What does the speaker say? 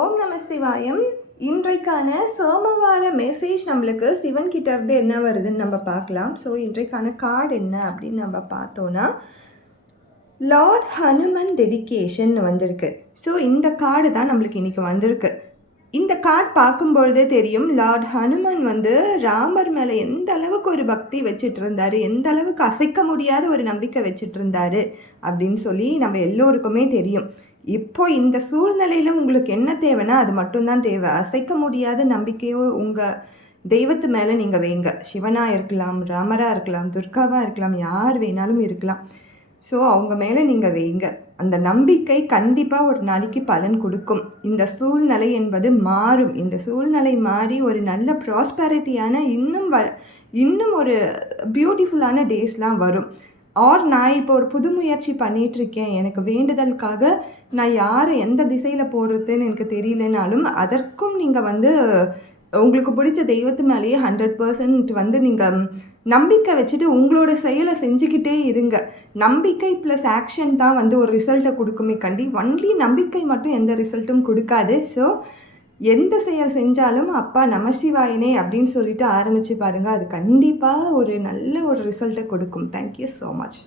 ஓம் நம சிவாயம். இன்றைக்கான சோமவார மெசேஜ் நம்மளுக்கு சிவன் கிட்ட இருந்து என்ன வருதுன்னு நம்ம பார்க்கலாம். ஸோ இன்றைக்கான கார்டு என்ன அப்படின்னு நம்ம பார்த்தோன்னா, லார்ட் ஹனுமன் டெடிகேஷன் வந்திருக்கு. ஸோ இந்த கார்டு தான் நம்மளுக்கு இன்றைக்கி வந்திருக்கு. இந்த கார்டு பார்க்கும்பொழுதே தெரியும், லார்ட் ஹனுமன் ராமர் மேலே எந்த அளவுக்கு ஒரு பக்தி வச்சுட்டு இருந்தார், எந்த அளவுக்கு அசைக்க முடியாத ஒரு நம்பிக்கை வச்சுட்டு இருந்தார் அப்படின்னு சொல்லி நம்ம எல்லோருக்குமே தெரியும். இப்போ இந்த சூழ்நிலையில் உங்களுக்கு என்ன தேவைன்னா அது மட்டும்தான் தேவை. அசைக்க முடியாத நம்பிக்கையோ உங்கள் தெய்வத்து மேலே நீங்கள் வைங்க. சிவனாக இருக்கலாம், ராமராக இருக்கலாம், துர்காவாக இருக்கலாம், யார் வேணாலும் இருக்கலாம். ஸோ அவங்க மேலே நீங்கள் வைங்க. அந்த நம்பிக்கை கண்டிப்பாக ஒரு நாளைக்கு பலன் கொடுக்கும். இந்த சூழ்நிலை என்பது மாறும். இந்த சூழ்நிலை மாறி ஒரு நல்ல ப்ராஸ்பெரிட்டியான இன்னும் ஒரு பியூட்டிஃபுல்லான டேஸ்லாம் வரும். நான் இப்போ ஒரு புது முயற்சி பண்ணிகிட்ருக்கேன், எனக்கு வேண்டுதலுக்காக நான் யாரை எந்த திசையில் போடுறதுன்னு எனக்கு தெரியலனாலும் அதற்கும் நீங்கள் உங்களுக்கு பிடிச்ச தெய்வத்து மேலேயே 100% நீங்கள் நம்பிக்கை வச்சுட்டு உங்களோட செயலை செஞ்சுக்கிட்டே இருங்க. நம்பிக்கை ப்ளஸ் ஆக்ஷன் தான் ஒரு ரிசல்ட்டை கொடுக்குமே கண்டி. ஒன்லி நம்பிக்கை மட்டும் எந்த ரிசல்ட்டும் கொடுக்காது. ஸோ எந்த செயல் செஞ்சாலும் அப்பா நமசிவாயனே அப்படின்னு சொல்லிட்டு ஆரம்பித்து பாருங்கள். அது கண்டிப்பாக ஒரு நல்ல ஒரு ரிசல்ட்டை கொடுக்கும். Thank you so much.